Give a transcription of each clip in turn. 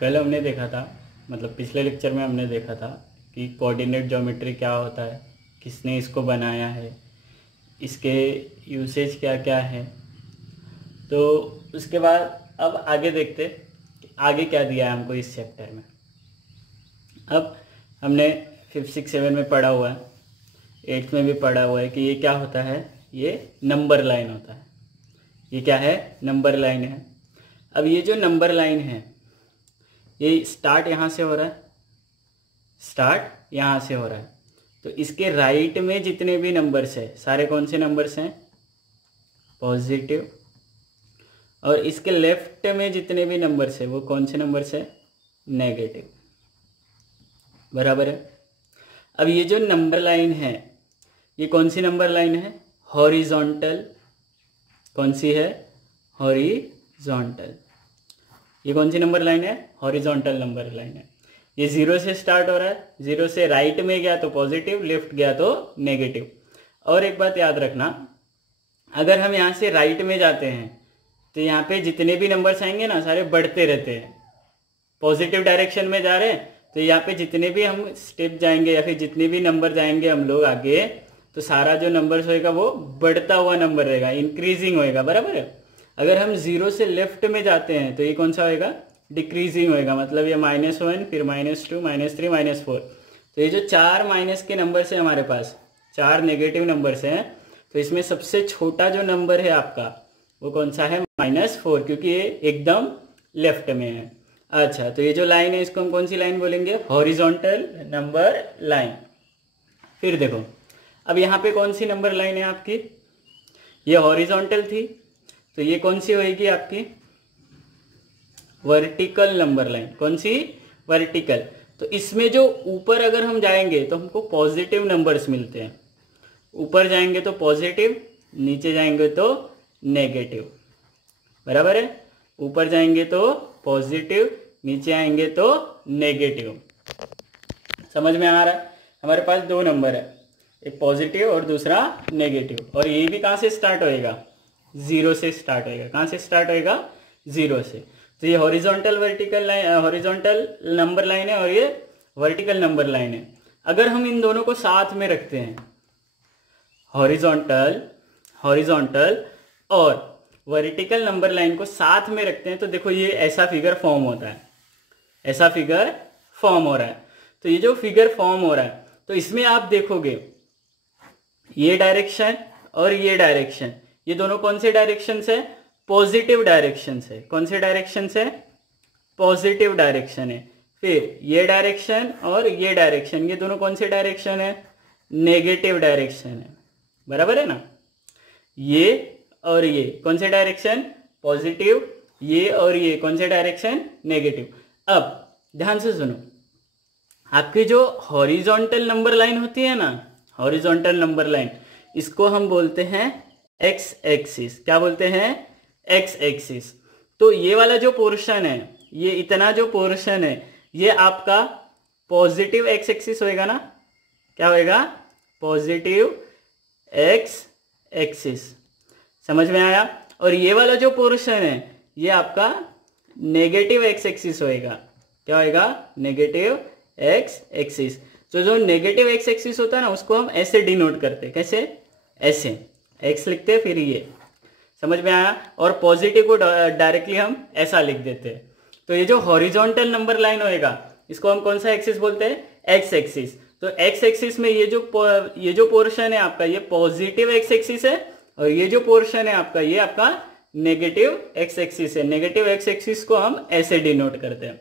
कल हमने देखा था, मतलब पिछले लेक्चर में हमने देखा था कि कोऑर्डिनेट ज्योमेट्री क्या होता है, किसने इसको बनाया है, इसके यूसेज क्या क्या है। तो उसके बाद अब आगे देखते कि आगे क्या दिया है हमको इस चैप्टर में। अब हमने 5, 6, 7 में पढ़ा हुआ है, 8th में भी पढ़ा हुआ है कि ये क्या होता है, ये नंबर लाइन होता है। ये क्या है, नंबर लाइन है। अब ये जो नंबर लाइन है ये स्टार्ट यहाँ से हो रहा है, स्टार्ट यहाँ से हो रहा है। तो इसके राइट में जितने भी नंबर्स है सारे कौन से नंबर्स हैं, पॉजिटिव। और इसके लेफ्ट में जितने भी नंबर्स है वो कौन से नंबर्स है, नेगेटिव। बराबर है। अब ये जो नंबर लाइन है ये कौन सी नंबर लाइन है, हॉरिजॉन्टल। कौन सी है, हॉरिजॉन्टल। ये कौन सी नंबर लाइन है, हॉरिजॉन्टल नंबर लाइन है। ये 0 से स्टार्ट हो रहा है, 0 से राइट में गया तो पॉजिटिव, लेफ्ट गया तो नेगेटिव। और एक बात याद रखना, अगर हम यहाँ से राइट में जाते हैं तो यहाँ पे जितने भी नंबर्स आएंगे ना सारे बढ़ते रहते हैं। पॉजिटिव डायरेक्शन में जा रहे हैं तो यहाँ पे जितने भी हम स्टेप जाएंगे या फिर जितने भी नंबर जाएंगे हम लोग आगे, तो सारा जो नंबर्स होएगा वो बढ़ता हुआ नंबर रहेगा, इंक्रीजिंग होएगा। बराबर है। अगर हम 0 से लेफ्ट में जाते हैं तो ये कौन सा होएगा, डिक्रीजिंग होएगा। मतलब ये -1, फिर -2, -3, -4। तो ये जो 4 माइनस के नंबर्स है हमारे पास, 4 नेगेटिव नंबर्स हैं, तो इसमें सबसे छोटा जो नंबर है आपका वो कौन सा है, -4, क्योंकि ये एकदम लेफ्ट में है। अच्छा, तो ये जो लाइन है इसको हम कौन सी लाइन बोलेंगे, हॉरिजॉन्टल नंबर लाइन। फिर देखो, अब यहाँ पे कौन सी नंबर लाइन है आपकी, ये हॉरिजॉन्टल थी, तो ये कौन सी होएगी आपकी, वर्टिकल नंबर लाइन। कौन सी, वर्टिकल। तो इसमें जो ऊपर अगर हम जाएंगे तो हमको पॉजिटिव नंबर्स मिलते हैं। ऊपर जाएंगे तो पॉजिटिव, नीचे जाएंगे तो नेगेटिव। बराबर है। ऊपर जाएंगे तो पॉजिटिव, नीचे आएंगे तो नेगेटिव। समझ में आ रहा है। हमारे पास 2 नंबर है, एक पॉजिटिव और दूसरा नेगेटिव। और ये भी कहाँ से स्टार्ट होएगा, 0 से स्टार्ट होएगा। कहाँ से स्टार्ट होएगा, 0 से। तो ये horizontal vertical line, horizontal number line है और ये वर्टिकल नंबर लाइन है। अगर हम इन दोनों को साथ में रखते हैं, हॉरिजॉन्टल और वर्टिकल नंबर लाइन को साथ में रखते हैं, तो देखो ये ऐसा फिगर फॉर्म होता है, ऐसा फिगर फॉर्म हो रहा है। तो ये जो फिगर फॉर्म हो रहा है, तो इसमें आप देखोगे ये डायरेक्शन और ये डायरेक्शन, ये दोनों कौन से डायरेक्शन है, पॉजिटिव डायरेक्शन है। कौन से डायरेक्शन है, पॉजिटिव डायरेक्शन है। फिर ये डायरेक्शन और ये डायरेक्शन, ये दोनों कौन से डायरेक्शन है, नेगेटिव डायरेक्शन है। बराबर है ना। ये और ये कौन से डायरेक्शन, पॉजिटिव। ये और ये कौन से डायरेक्शन, नेगेटिव। अब ध्यान से सुनो, आपकी जो हॉरिजॉन्टल नंबर लाइन होती है ना, हॉरिजॉन्टल नंबर लाइन, इसको हम बोलते हैं एक्स एक्सिस। क्या बोलते हैं, एक्स एक्सिस। तो ये वाला जो पोर्शन है, ये इतना जो पोर्शन है, ये आपका पॉजिटिव एक्स एक्सिस होएगा ना। क्या होएगा, पॉजिटिव एक्स एक्सिस। समझ में आया। और ये वाला जो पोर्शन है ये आपका नेगेटिव एक्स एक्सिस होएगा। क्या होएगा, नेगेटिव एक्स एक्सिस। तो जो नेगेटिव एक्स एक्सिस होता है ना उसको हम ऐसे डिनोट करते हैं। कैसे, ऐसे एक्स लिखते हैं, फिर ये। समझ में आया। और पॉजिटिव को डायरेक्टली हम ऐसा लिख देते हैं। तो ये जो हॉरिजॉन्टल नंबर लाइन होएगा इसको हम कौन सा एक्सिस बोलते हैं, एक्स एक्सिस। तो एक्स एक्सिस में ये जो पोर्शन है आपका, ये पॉजिटिव एक्स एक्सिस है, और ये जो पोर्शन है आपका ये आपका नेगेटिव एक्स एक्सिस है। नेगेटिव एक्स एक्सिस को हम ऐसे डिनोट करते हैं।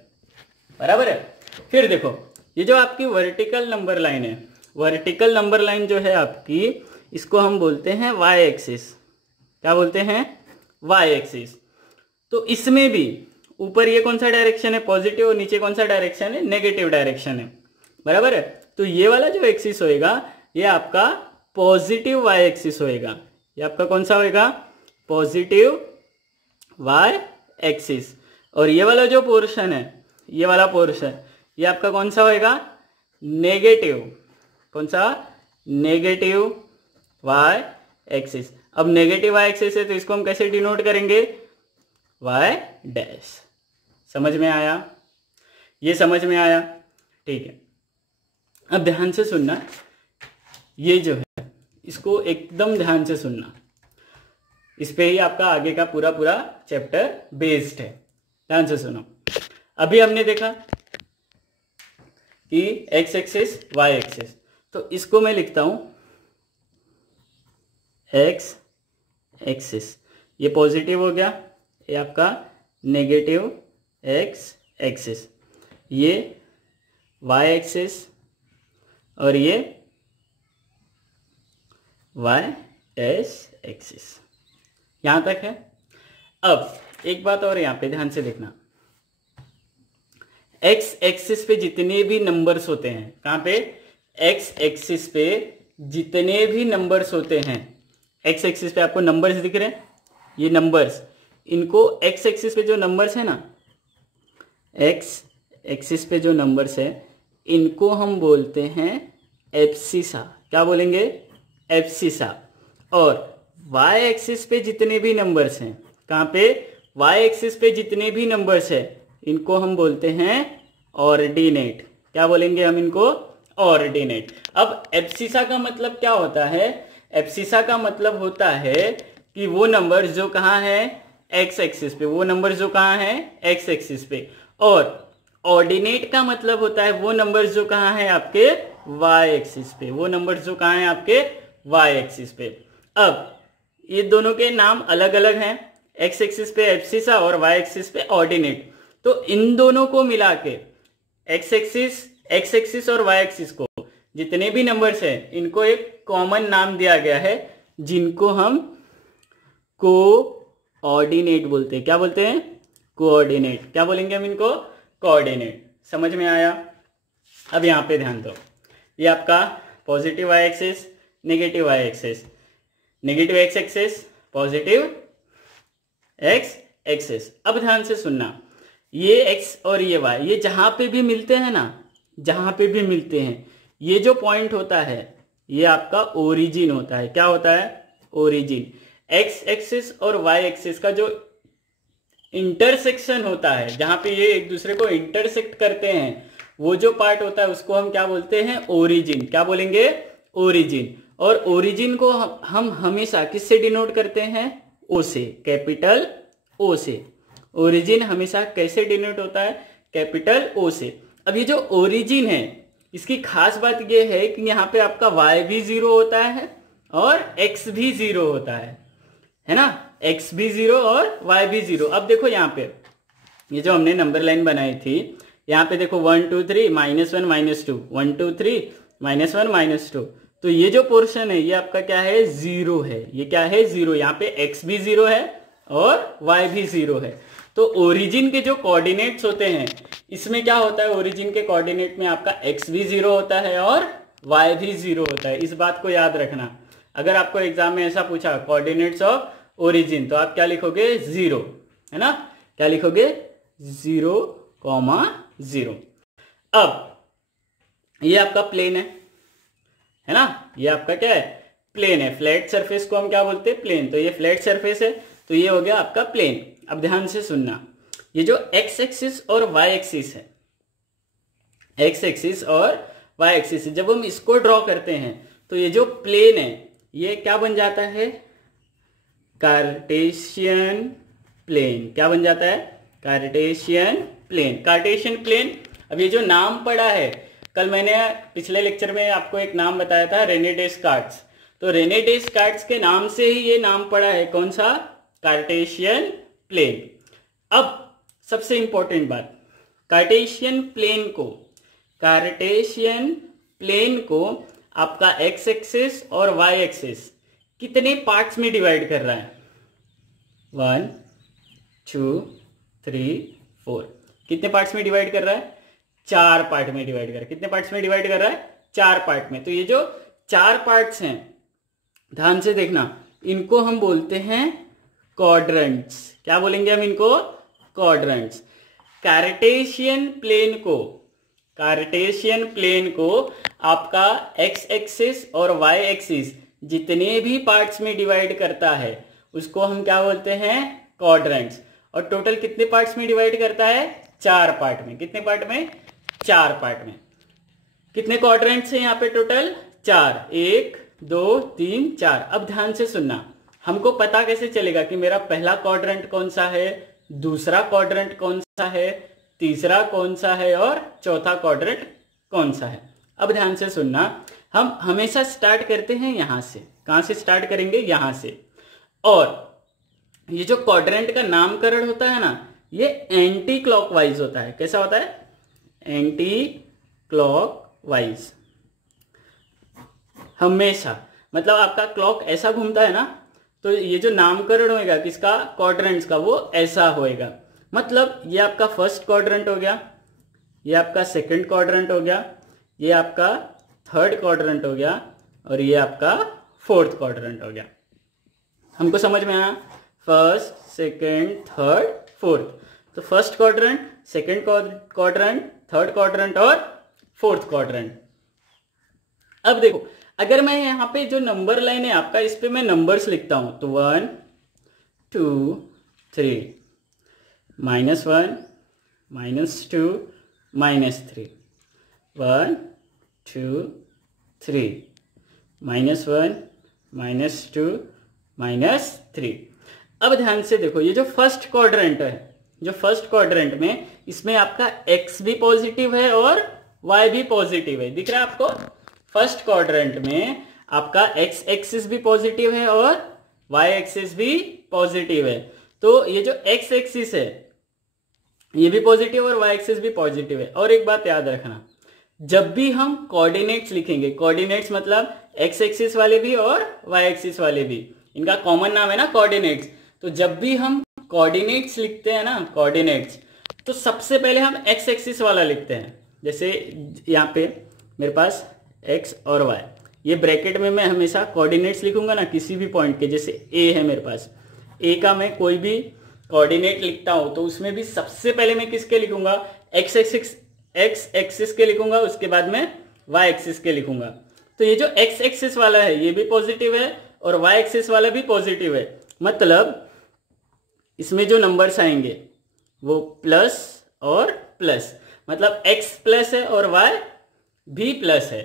बराबर है। फिर देखो, ये जो आपकी वर्टिकल नंबर लाइन है, वर्टिकल नंबर लाइन जो है आपकी, इसको हम बोलते हैं वाई एक्सिस। क्या बोलते हैं, वाई एक्सिस। तो इसमें भी ऊपर ये कौन सा डायरेक्शन है, पॉजिटिव, और नीचे कौन सा डायरेक्शन है, नेगेटिव डायरेक्शन है। बराबर है। तो ये वाला जो एक्सिस होएगा ये आपका पॉजिटिव वाई एक्सिस होएगा। ये आपका कौन सा होएगा, पॉजिटिव वाई एक्सिस। और ये वाला जो पोर्शन है, ये वाला पोर्शन, ये आपका कौन सा होएगा, नेगेटिव। कौन सा, नेगेटिव वाई एक्सिस। अब नेगेटिव वाई एक्सिस है तो इसको हम कैसे डिनोट करेंगे, वाई डैश। समझ में आया। ये समझ में आया? ठीक है, अब ध्यान से सुनना, ये जो है इसको एकदम ध्यान से सुनना, इस पे ही आपका आगे का पूरा पूरा चैप्टर बेस्ड है। ध्यान से सुनो। अभी हमने देखा कि एक्स एक्सिस वाई एक्सिस, तो इसको मैं लिखता हूं एक्स एक्सिस, ये पॉजिटिव हो गया, ये आपका नेगेटिव एक्स एक्सिस, ये वाई एक्सिस और ये वाई एस एक्सिस। यहां तक है। अब एक बात और यहां पे ध्यान से देखना, एक्स एक्सिस पे जितने भी नंबर्स होते हैं, कहां पे? एक्स एक्सिस पे जितने भी नंबर्स होते हैं, एक्स एक्सिस पे आपको नंबर्स दिख रहे हैं, ये नंबर्स, इनको एक्स एक्सिस पे जो नंबर्स है ना, एक्स एक्सिस पे जो नंबर्स है इनको हम बोलते हैं एब्सिसा। क्या बोलेंगे? एब्सिसा। और वाई एक्सिस पे जितने भी नंबर्स हैं, कहां पे? वाई एक्सिस पे जितने भी नंबर्स है इनको हम बोलते हैं ऑर्डिनेट। क्या बोलेंगे हम इनको? ऑर्डिनेट। अब एब्सिसा का मतलब क्या होता है? एब्सिसा का मतलब होता है कि वो नंबर जो कहां है? एक्स एक्सिस पे, वो नंबर जो कहां है? एक्स एक्सिस पे। और ऑर्डिनेट का मतलब होता है वो नंबर जो कहां है? आपके वाई एक्सिस पे, वो नंबर जो कहां है? आपके वाई एक्सिस पे। अब ये दोनों के नाम अलग अलग हैं, एक्स एक्सिस पे एब्सिसा और वाई एक्सिस पे ऑर्डिनेट। तो इन दोनों को मिला के एक्स एक्सिस और वाई एक्सिस को जितने भी नंबर्स हैं इनको एक कॉमन नाम दिया गया है, जिनको हम कोऑर्डिनेट बोलते हैं। क्या बोलते हैं? कोऑर्डिनेट। क्या बोलेंगे हम इनको? कोऑर्डिनेट। समझ में आया? अब यहां पे ध्यान दो, ये आपका positive Y axis, negative Y axis, negative X axis, positive X axis. अब ध्यान से सुनना, ये एक्स और ये वाई, ये जहां पे भी मिलते हैं ना, जहां पे भी मिलते हैं, ये जो पॉइंट होता है ये आपका ओरिजिन होता है। क्या होता है? ओरिजिन। एक्स एक्सिस और वाई एक्सिस का जो इंटरसेक्शन होता है, जहां पे ये एक दूसरे को इंटरसेक्ट करते हैं, वो जो पार्ट होता है उसको हम क्या बोलते हैं? ओरिजिन। क्या बोलेंगे? ओरिजिन। और ओरिजिन को हम हमेशा किससे डिनोट करते हैं? ओ से, कैपिटल ओ से। ओरिजिन हमेशा कैसे डिनोट होता है? कैपिटल ओ से। अब ये जो ओरिजिन है इसकी खास बात ये है कि यहाँ पे आपका y भी 0 होता है और x भी 0 होता है ना? x भी 0 और y भी 0। अब देखो यहाँ पे ये जो हमने नंबर लाइन बनाई थी, यहाँ पे देखो 1 2 3 -1 -2, 1 2 3 -1 -2। तो ये जो पोर्शन है ये आपका क्या है? 0 है। ये क्या है? 0। यहाँ पे x भी 0 है और y भी 0 है। तो ओरिजिन के जो कोऑर्डिनेट्स होते हैं इसमें क्या होता है? ओरिजिन के कोऑर्डिनेट में आपका x भी 0 होता है और y भी 0 होता है। इस बात को याद रखना। अगर आपको एग्जाम में ऐसा पूछा कोऑर्डिनेट्स ऑफ ओरिजिन, तो आप क्या लिखोगे? 0, है ना? क्या लिखोगे? 0, 0। अब ये आपका प्लेन है ना? ये आपका क्या है? प्लेन है। फ्लैट सरफेस को हम क्या बोलते हैं? प्लेन। तो ये फ्लैट सरफेस है, तो ये हो गया आपका प्लेन। अब ध्यान से सुनना, ये जो एक्स एक्सिस और वाई एक्सिस है, एक्स एक्सिस और वाई एक्सिस, जब हम इसको ड्रॉ करते हैं तो ये जो प्लेन है ये क्या बन जाता है? Cartesian plane. क्या बन जाता है? Cartesian plane. Cartesian plane. अब ये जो नाम पड़ा है, कल मैंने पिछले लेक्चर में आपको एक नाम बताया था, रेने डेस्कार्ट्स। तो रेने डेस्कार्ट्स के नाम से ही ये नाम पड़ा है। कौन सा? Cartesian plane. अब सबसे इंपॉर्टेंट बात, कार्टेशियन प्लेन को आपका एक्स एक्सिस और वाई एक्सिस कितने पार्ट्स में डिवाइड कर रहा है? 1 2 3 4। कितने पार्ट्स में डिवाइड कर रहा है? 4 पार्ट में डिवाइड कर रहा है। कितने पार्ट्स में डिवाइड कर रहा है? 4 पार्ट में। तो ये जो 4 पार्ट्स हैं, ध्यान से देखना, इनको हम बोलते हैं क्वाड्रेंट्स। क्या बोलेंगे हम इनको? क्वाड्रेंट्स। कार्टेशियन प्लेन को आपका एक्स एक्सिस और वाई एक्सिस जितने भी पार्ट्स में डिवाइड करता है उसको हम क्या बोलते हैं? क्वाड्रेंट्स। और टोटल कितने पार्ट्स में डिवाइड करता है? 4 पार्ट में। कितने पार्ट में? 4 पार्ट में। कितने क्वाड्रेंट्स हैं यहाँ पे टोटल? 4। 1 2 3 4। अब ध्यान से सुनना, हमको पता कैसे चलेगा कि मेरा पहला क्वाड्रेंट कौन सा है, दूसरा क्वाड्रेंट कौन सा है, तीसरा कौन सा है और चौथा क्वाड्रेंट कौन सा है? अब ध्यान से सुनना, हम हमेशा स्टार्ट करते हैं यहां से। कहां से स्टार्ट करेंगे? यहां से। और ये जो क्वाड्रेंट का नामकरण होता है ना, ये एंटी क्लॉकवाइज होता है। कैसा होता है? Anti clockwise. हमेशा, मतलब आपका क्लॉक ऐसा घूमता है ना, तो ये जो नामकरण होएगा किसका? क्वाड्रेंट्स का, वो ऐसा होएगा। मतलब ये आपका फर्स्ट क्वाड्रेंट हो गया, ये आपका सेकंड क्वाड्रेंट हो गया, ये आपका थर्ड क्वाड्रेंट हो गया और ये आपका फोर्थ क्वाड्रेंट हो गया। हमको समझ में आया? First, second, third, fourth. तो first quadrant, second quadrant, third quadrant और फोर्थ क्वाड्रेंट। अब देखो, अगर मैं यहाँ पे जो नंबर लाइन है आपका, इस पे मैं नंबर्स लिखता हूं, तो 1 2 3, -1 -2 -3, 1 2 3, -1 -2 -3। अब ध्यान से देखो, ये जो फर्स्ट क्वाड्रेंट है, जो फर्स्ट क्वाड्रेंट में, इसमें आपका x भी पॉजिटिव है और y भी पॉजिटिव है। दिख रहा है आपको? फर्स्ट क्वाड्रेंट में आपका x एक्सिस भी पॉजिटिव है और y एक्सिस भी पॉजिटिव है। तो ये जो x एक्सिस है ये भी पॉजिटिव और y एक्सिस भी पॉजिटिव है। और एक बात याद रखना, जब भी हम कोऑर्डिनेट्स लिखेंगे, कोऑर्डिनेट्स मतलब x एक्सिस वाले भी और y एक्सिस वाले भी, इनका कॉमन नाम है ना कोऑर्डिनेट्स। तो जब भी हम कोऑर्डिनेट्स लिखते हैं ना, कोऑर्डिनेट्स, तो सबसे पहले हम x एक्सिस वाला लिखते हैं। जैसे यहाँ पे मेरे पास x और y, ये ब्रैकेट में मैं हमेशा कोऑर्डिनेट्स लिखूंगा ना किसी भी पॉइंट के। जैसे a है मेरे पास, a का मैं कोई भी कोऑर्डिनेट लिखता हूं तो उसमें भी सबसे पहले मैं किसके लिखूंगा? x एक्सिस के लिखूंगा, उसके बाद में y एक्सिस के लिखूंगा। तो ये जो x एक्सिस वाला है ये भी पॉजिटिव है और y एक्सिस वाला भी पॉजिटिव है। मतलब इसमें जो नंबर्स आएंगे वो प्लस और प्लस, मतलब x प्लस है और y भी प्लस है।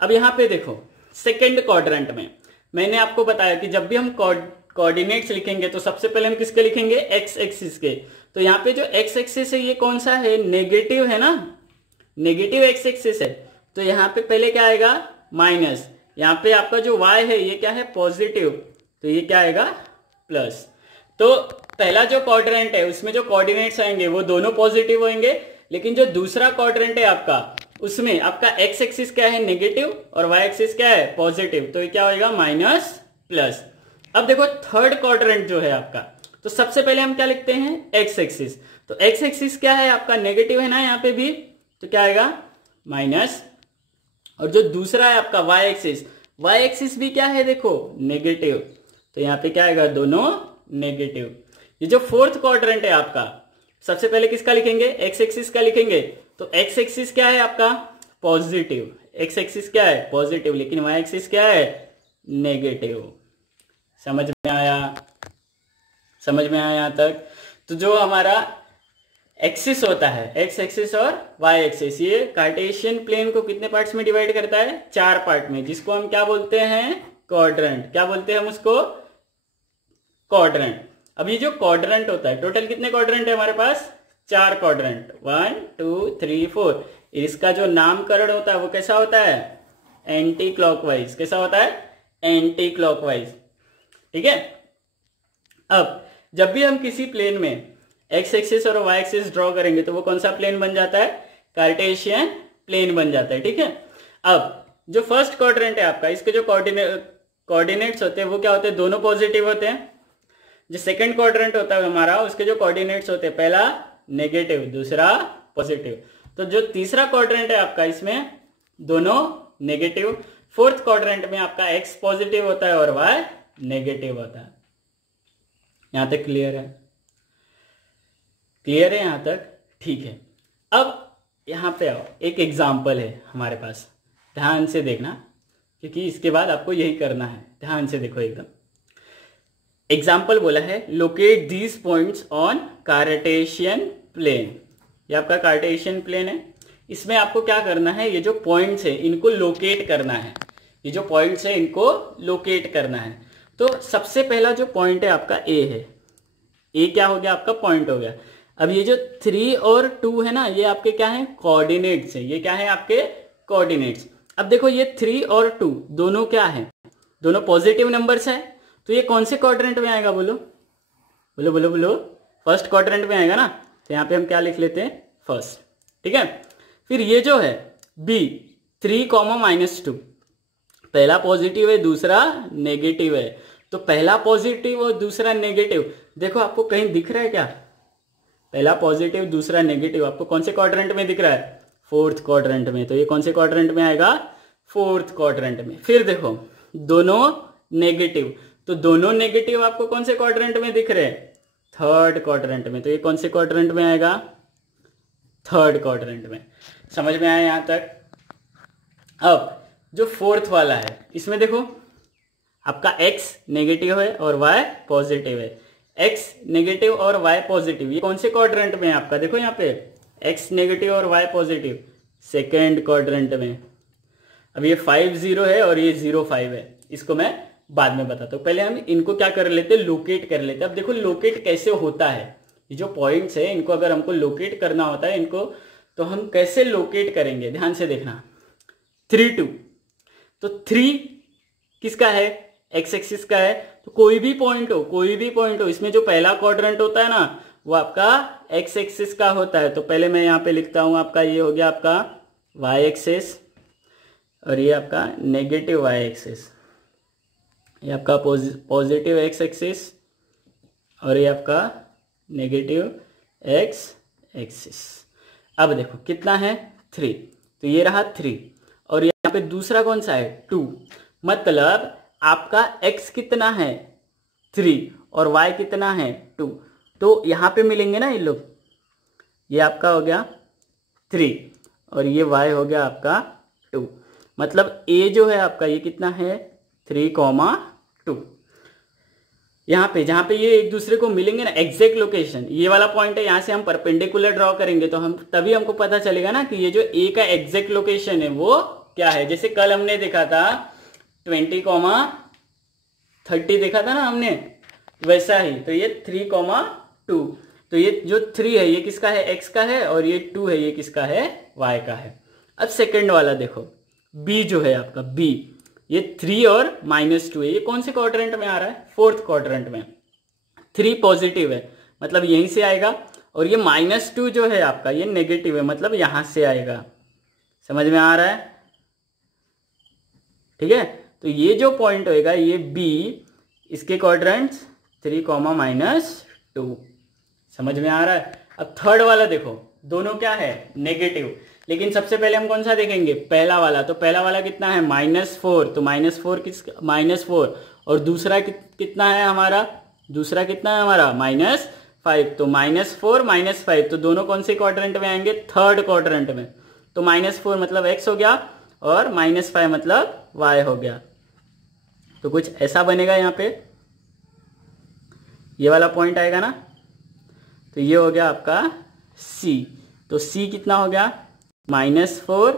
अब यहां पे देखो, सेकेंड क्वाड्रेंट में मैंने आपको बताया कि जब भी हम कोऑर्डिनेट्स लिखेंगे तो सबसे पहले हम किसके लिखेंगे? x एक्सिस के। तो यहाँ पे जो x एक्सिस है ये कौन सा है? नेगेटिव है ना, नेगेटिव x एक्सिस है। तो यहाँ पे पहले क्या आएगा? माइनस। यहाँ पे आपका जो y है ये क्या है? पॉजिटिव, तो ये क्या आएगा? प्लस। तो पहला जो क्वाड्रेंट है उसमें जो कोऑर्डिनेट्स आएंगे वो दोनों पॉजिटिव होंगे, लेकिन जो दूसरा क्वाड्रेंट है आपका, उसमें आपका x एक्सिस क्या है? नेगेटिव और y एक्सिस क्या है? पॉजिटिव। तो ये क्या होगा? Minus plus. अब देखो थर्ड क्वाड्रेंट जो है आपका, तो सबसे पहले हम क्या लिखते हैं? x axis. तो x एक्सिस क्या है आपका? नेगेटिव है ना यहाँ पे भी, तो क्या आएगा? माइनस। और जो दूसरा है आपका y एक्सिस, y एक्सिस भी क्या है? देखो नेगेटिव, तो यहाँ पे क्या आएगा? दोनों नेगेटिव। ये जो फोर्थ क्वाड्रेंट है आपका, सबसे पहले किसका लिखेंगे? x एक्सिस का लिखेंगे। तो x एक्सिस क्या है आपका? पॉजिटिव। x एक्सिस क्या है? पॉजिटिव, लेकिन y एक्सिस क्या है? नेगेटिव। समझ में आया? समझ में आया यहां तक? तो जो हमारा एक्सिस होता है, x एक्सिस और y एक्सिस, ये कार्टेशियन प्लेन को कितने पार्ट्स में डिवाइड करता है? 4 पार्ट में, जिसको हम क्या बोलते हैं? क्वाड्रेंट। क्या बोलते हैं हम उसको? क्वाड्रेंट। अब ये जो क्वाड्रेंट होता है, टोटल कितने क्वाड्रेंट है हमारे पास? 4 क्वाड्रेंट, 1 2 3 4। इसका जो नामकरण होता है वो कैसा होता है? Anti clockwise. कैसा होता है? Anti clockwise. ठीक है। अब जब भी हम किसी प्लेन में x एक्सिस और y एक्सिस ड्रॉ करेंगे तो वो कौन सा प्लेन बन जाता है? कार्टेशियन प्लेन बन जाता है। ठीक है। अब जो फर्स्ट क्वाड्रेंट है आपका, इसके जो कोऑर्डिनेट्स होते हैं वो क्या होते हैं? दोनों पॉजिटिव होते हैं। जो सेकंड क्वाड्रेंट होता है हमारा, उसके जो कोऑर्डिनेट्स होते हैं, पहला नेगेटिव, दूसरा पॉजिटिव। तो जो तीसरा क्वाड्रेंट है आपका, इसमें दोनों नेगेटिव। फोर्थ क्वाड्रेंट में आपका x पॉजिटिव होता है और y नेगेटिव होता है। यहां तक क्लियर है? क्लियर है यहां तक? ठीक है। अब यहां पे आओ, एक एग्जाम्पल है हमारे पास, ध्यान से देखना, क्योंकि इसके बाद आपको यही करना है। ध्यान से देखो एकदम। एग्जाम्पल बोला है, locate these points on Cartesian plane. ये आपका कार्टेशियन प्लेन है। इसमें आपको क्या करना है, ये जो पॉइंट्स है इनको लोकेट करना है, ये जो पॉइंट्स है इनको लोकेट करना है। तो सबसे पहला जो पॉइंट है आपका ए है, ए क्या हो गया आपका पॉइंट हो गया। अब ये जो 3 और 2 है ना, ये आपके क्या है कोऑर्डिनेट्स है, ये क्या है आपके कोऑर्डिनेट्स। अब देखो ये 3 और 2 दोनों क्या है, दोनों पॉजिटिव नंबर्स है, तो ये कौन से क्वाड्रेंट में आएगा, बोलो बोलो बोलो बोलो, फर्स्ट क्वाड्रेंट में आएगा ना। तो यहाँ पे हम क्या लिख लेते हैं फर्स्ट, ठीक है। फिर ये जो है बी 3, -2, पहला पॉजिटिव है दूसरा नेगेटिव है, तो पहला पॉजिटिव और दूसरा नेगेटिव, देखो आपको कहीं दिख रहा है क्या, पहला पॉजिटिव दूसरा नेगेटिव आपको कौन से क्वाड्रेंट में दिख रहा है, फोर्थ क्वाड्रेंट में। तो ये कौन से क्वाड्रेंट में आएगा, फोर्थ क्वाड्रेंट में। फिर देखो दोनों नेगेटिव, तो दोनों नेगेटिव आपको कौन से क्वाड्रेंट में दिख रहे हैं, थर्ड क्वाड्रेंट में। तो ये कौन से क्वाड्रेंट में आएगा, थर्ड क्वाड्रेंट में। समझ में आया यहां तक। अब जो फोर्थ वाला है इसमें देखो आपका x नेगेटिव है और y पॉजिटिव है, x नेगेटिव और y पॉजिटिव, ये कौन से क्वाड्रेंट में है आपका, देखो यहाँ पे x नेगेटिव और y पॉजिटिव सेकेंड क्वाड्रेंट में। अब ये 5 0 है और ये 0 5 है, इसको मैं बाद में बताता हूँ, पहले हम इनको क्या कर लेते हैं, लोकेट कर लेते हैं। अब देखो लोकेट कैसे होता है, ये जो पॉइंट्स है इनको अगर हमको लोकेट करना होता है इनको, तो हम कैसे लोकेट करेंगे, ध्यान से देखना। 3 2, तो 3 किसका है, एक्स एक्सिस का है, तो कोई भी पॉइंट हो, कोई भी पॉइंट हो, इसमें जो पहला क्वाड्रेंट होता है ना वो आपका एक्स एक्सिस का होता है। तो पहले मैं यहाँ पे लिखता हूं आपका, ये हो गया आपका वाई एक्सिस और ये आपका नेगेटिव वाई एक्सिस, ये आपका पॉजिटिव एक्स एक्सिस और ये आपका नेगेटिव एक्स एक्सिस। अब देखो कितना है 3, तो ये रहा 3 और यहाँ पे दूसरा कौन सा है 2, मतलब आपका x कितना है 3 और y कितना है 2, तो यहाँ पे मिलेंगे ना ये लोग, ये आपका हो गया 3 और ये y हो गया आपका 2, मतलब a जो है आपका ये कितना है 3, 2। यहाँ पे जहाँ पे ये एक दूसरे को मिलेंगे ना, एग्जैक्ट लोकेशन ये वाला पॉइंट है, यहाँ से हम परपेंडिकुलर ड्रॉ करेंगे तो हम तभी हमको पता चलेगा ना कि ये जो a का एग्जैक्ट लोकेशन है वो क्या है। जैसे कल हमने देखा था 20, 30 देखा था ना हमने, वैसा ही। तो ये 3, 2, तो ये जो 3 है ये किसका है, x का है, और ये 2 है ये किसका है, y का है। अब सेकंड वाला देखो b जो है आपका b, ये 3 और -2 है, ये कौन से क्वाड्रेंट में आ रहा है, फोर्थ क्वाड्रेंट में। 3 पॉजिटिव है मतलब यहीं से आएगा, और ये -2 जो है आपका ये नेगेटिव है मतलब यहां से आएगा। समझ में आ रहा है, ठीक है। तो ये जो पॉइंट होएगा ये b, इसके क्वाड्रेंट्स 3, -2। समझ में आ रहा है। अब थर्ड वाला देखो दोनों क्या है नेगेटिव, लेकिन सबसे पहले हम कौन सा देखेंगे, पहला वाला। तो पहला वाला कितना है -4, तो -4 और दूसरा कितना है हमारा, दूसरा कितना है हमारा -5, तो -4 -5, तो दोनों कौन से क्वाड्रेंट में आएंगे, थर्ड क्वाड्रेंट में। तो -4 मतलब x हो गया और -5 मतलब y हो गया। तो कुछ ऐसा बनेगा यहाँ पे, ये वाला पॉइंट आएगा ना, तो ये हो गया आपका C। तो C कितना हो गया -4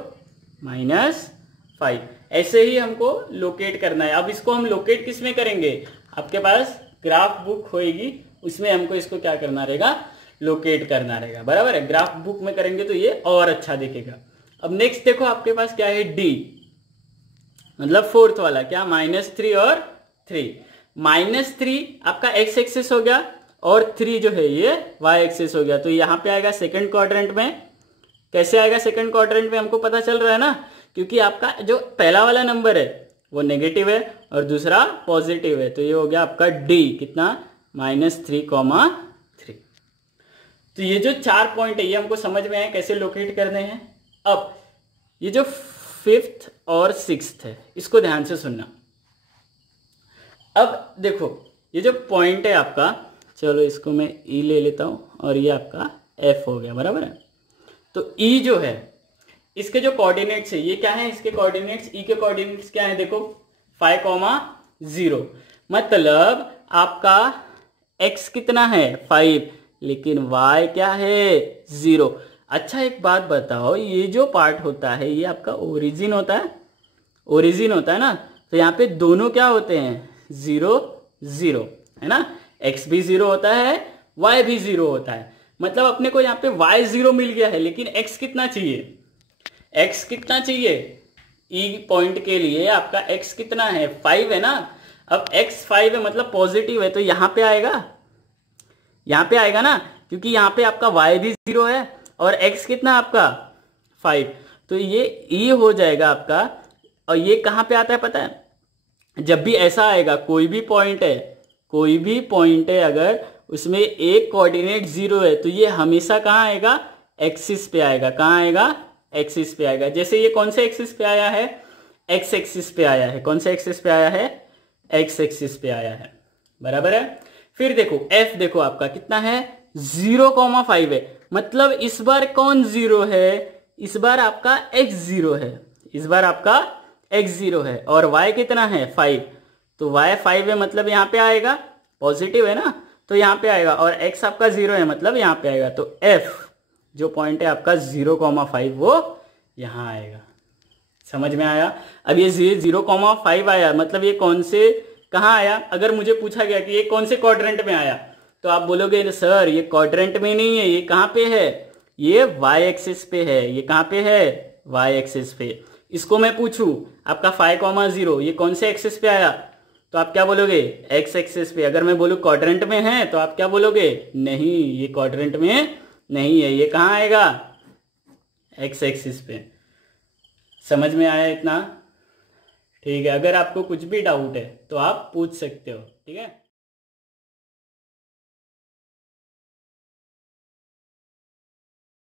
-5। ऐसे ही हमको लोकेट करना है। अब इसको हम लोकेट किस में करेंगे, आपके पास ग्राफ बुक होएगी उसमें हमको इसको क्या करना रहेगा, लोकेट करना रहेगा, बराबर है। ग्राफ बुक में करेंगे तो ये और अच्छा दिखेगा। अब नेक्स्ट देखो आपके पास क्या है D, मतलब फोर्थ वाला क्या, -3 और 3। -3 आपका x एक्सिस हो गया और 3 जो है ये y एक्सिस हो गया। तो यहाँ पे आएगा सेकंड क्वाड्रेंट में। कैसे आएगा सेकंड क्वाड्रेंट में, हमको पता चल रहा है ना, क्योंकि आपका जो पहला वाला नंबर है वो नेगेटिव है और दूसरा पॉजिटिव है। तो ये हो गया आपका D कितना, -3, 3। तो ये जो 4 पॉइंट है ये हमको समझ में आए कैसे लोकेट करने हैं। अब ये जो 5th और 6th है इसको ध्यान से सुनना। अब देखो ये जो पॉइंट है आपका, चलो इसको मैं E ले लेता हूं और ये आपका F हो गया, बराबर है। तो E जो है इसके जो कोऑर्डिनेट्स है ये क्या है, इसके कोऑर्डिनेट्स E के कोऑर्डिनेट्स क्या है, देखो 5, 0, मतलब आपका x कितना है 5, लेकिन y क्या है 0। अच्छा एक बात बताओ, ये जो पार्ट होता है ये आपका ओरिजिन होता है, ओरिजिन होता है ना, तो यहाँ पे दोनों क्या होते हैं, 0 0 है ना, x भी 0 होता है, y भी 0 होता है। मतलब अपने को यहाँ पे y 0 मिल गया है, लेकिन x कितना चाहिए, x कितना चाहिए, ई पॉइंट के लिए आपका x कितना है, 5 है ना। अब x 5 है मतलब पॉजिटिव है, तो यहाँ पे आएगा, यहाँ पे आएगा ना, क्योंकि यहाँ पे आपका y भी 0 है और x कितना आपका 5, तो ये ई हो जाएगा आपका। और ये कहाँ पे आता है पता है, जब भी ऐसा आएगा कोई भी पॉइंट है, कोई भी पॉइंट है अगर उसमें एक कोऑर्डिनेट 0 है, तो ये हमेशा कहाँ आएगा, एक्सिस पे आएगा। कहाँ आएगा, एक्सिस पे आएगा। जैसे ये कौन से एक्सिस पे आया है, एक्स एक्सिस पे आया है। कौन से एक्सिस पे आया है, एक्स एक्सिस पे आया है, बराबर है। फिर देखो एफ, देखो आपका कितना है, 0,5 है, मतलब इस बार कौन 0 है, इस बार आपका x 0 है, इस बार आपका x 0 है, और y कितना है 5, तो y 5 है मतलब यहाँ पे आएगा, पॉजिटिव है ना, तो यहाँ पे आएगा, और x आपका 0 है मतलब यहाँ पे आएगा। तो f जो पॉइंट है आपका 0,5 वो यहाँ आएगा। समझ में आया। अब ये 0,5 आया मतलब ये कौन से, कहाँ आया, अगर मुझे पूछा गया कि ये कौन से क्वाड्रेंट में आया, तो आप बोलोगे सर ये क्वाड्रेंट में नहीं है, ये कहाँ पे है, ये y एक्सिस पे है। ये कहाँ पे है, y एक्सिस पे। इसको मैं पूछूं आपका 5,0 ये कौन से एक्सिस पे आया, तो आप क्या बोलोगे, x एक्सिस पे। अगर मैं बोलूं क्वाड्रेंट में है, तो आप क्या बोलोगे, नहीं ये क्वाड्रेंट में नहीं है, ये कहाँ आएगा, x एक्सिस पे। समझ में आया इतना, ठीक है। अगर आपको कुछ भी डाउट है तो आप पूछ सकते हो, ठीक है।